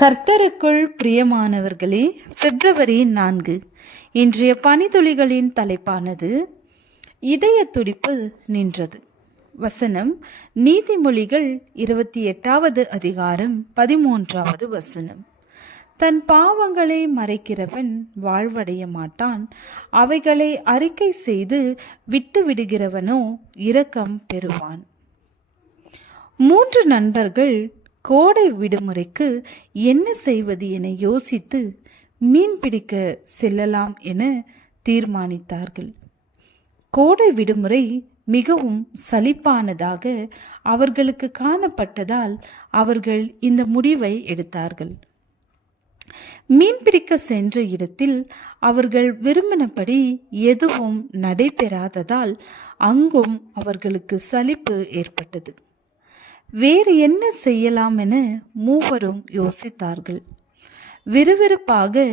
கர்த்தருக்குள் பிரியமானவர்களே, பிப்ரவரி 4 இன்றைய பனித்துளிகளின் தலைப்பானது இதய துடிப்பு நின்றது. வசனம் நீதிமொழிகள் 28வது அதிகாரம் 13வது வசனம். தன் பாவங்களை மறைக்கிறவன் வாழ்வடைய மாட்டான், அவைகளை அறிக்கை செய்து விட்டு விடுகிறவனோ இரக்கம் பெறுவான். 3 நண்பர்கள் கோடை விடுமுறைக்கு என்ன செய்வது என யோசித்து மீன் பிடிக்க செல்லலாம் என தீர்மானித்தார்கள். கோடை விடுமுறை மிகவும் சலிப்பானதாக அவர்களுக்கு காணப்பட்டதால் அவர்கள் இந்த முடிவை எடுத்தார்கள். மீன் பிடிக்க சென்ற இடத்தில் அவர்கள் விரும்பினபடி எதுவும் நடைபெறாததால் அங்கும் அவர்களுக்கு சலிப்பு ஏற்பட்டது. வேறு என்ன செய்யலாம் என மூவரும் யோசித்தார்கள். விறுவிறுப்பாக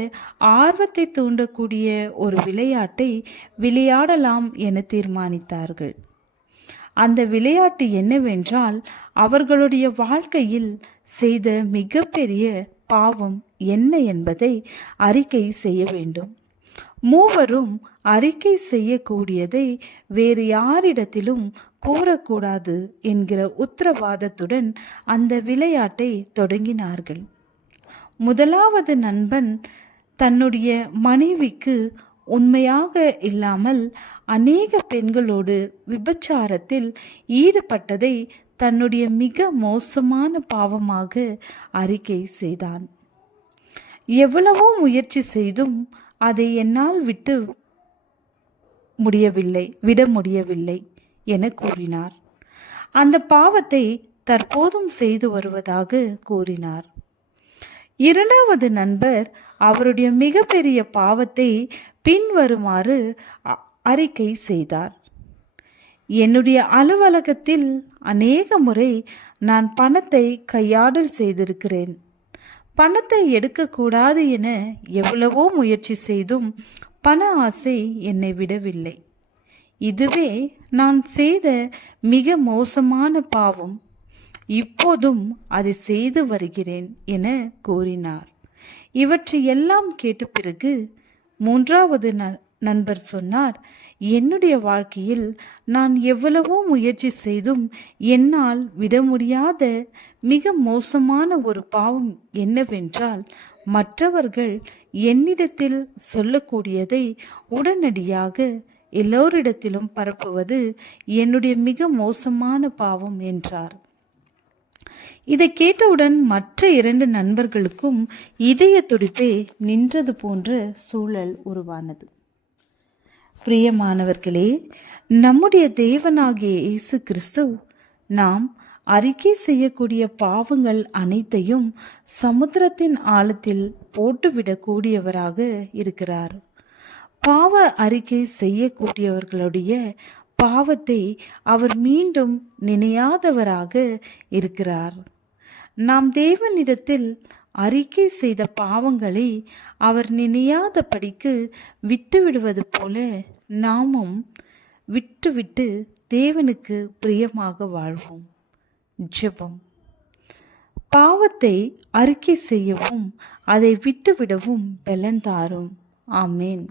ஆர்வத்தை தூண்டக்கூடிய ஒரு விளையாட்டை விளையாடலாம் என தீர்மானித்தார்கள். அந்த விளையாட்டு என்னவென்றால், அவர்களுடைய வாழ்க்கையில் செய்த மிகப்பெரிய பாவம் என்ன என்பதை அறிக்கை செய்ய வேண்டும். மூவரும் அறிக்கை செய்யக்கூடியதை வேறு யாரிடத்திலும் கூறக்கூடாது என்கிற உத்தரவாதத்துடன் அந்த விளையாட்டை தொடங்கினார்கள். முதலாவது நண்பன் தன்னுடைய மனைவிக்கு உண்மையாக இல்லாமல் அநேக பெண்களோடு விபச்சாரத்தில் ஈடுபட்டதை தன்னுடைய மிக மோசமான பாவமாக அறிக்கை செய்தான். எவ்வளவோ முயற்சி செய்தும் அதை என்னால் விட முடியவில்லை என கூறினார். அந்த பாவத்தை தற்போதும் செய்து வருவதாக கூறினார். இரண்டாவது நண்பர் அவருடைய மிகப்பெரிய பாவத்தை பின்வருமாறு அறிக்கை செய்தார். என்னுடைய அலுவலகத்தில் அநேக முறை நான் பணத்தை கையாடல் செய்திருக்கிறேன். பணத்தை எடுக்கக்கூடாது என எவ்வளவோ முயற்சி செய்தும் பண ஆசை என்னை விடவில்லை. இதுவே நான் செய்த மிக மோசமான பாவம். இப்போதும் அதை செய்து வருகிறேன் என கூறினார். இவற்றை எல்லாம் கேட்ட பிறகு மூன்றாவது நண்பர் சொன்னார், என்னுடைய வாழ்க்கையில் நான் எவ்வளவோ முயற்சி செய்தும் என்னால் விட முடியாத மிக மோசமான ஒரு பாவம் என்னவென்றால், மற்றவர்கள் என்னிடத்தில் சொல்லக்கூடியதை உடனடியாக எல்லோரிடத்திலும் பரப்புவது என்னுடைய மிக மோசமான பாவம் என்றார். இதை கேட்டவுடன் மற்ற 2 நண்பர்களுக்கும் இதய துடிப்பே நின்றது போன்ற சூழல் உருவானது. பிரியமானவர்களே, நம்முடைய தேவனாகிய இயேசு கிறிஸ்து நாம் அறிக்கை செய்யக்கூடிய பாவங்கள் அனைத்தையும் சமுத்திரத்தின் ஆழத்தில் போட்டுவிடக்கூடியவராக இருக்கிறார். பாவ அறிக்கை செய்யக்கூடியவர்களுடைய பாவத்தை அவர் மீண்டும் நினையாதவராக இருக்கிறார். நாம் தேவனிடத்தில் அறிக்கை செய்த பாவங்களை அவர் நினையாதபடிக்கு விட்டுவிடுவது போல நாமும் விட்டுவிட்டு தேவனுக்கு பிரியமாக வாழ்வோம். ஜெபம். பாவத்தை அறிக்கை செய்யவும் அதை விட்டுவிடவும் பலன் தாரும். ஆமேன்.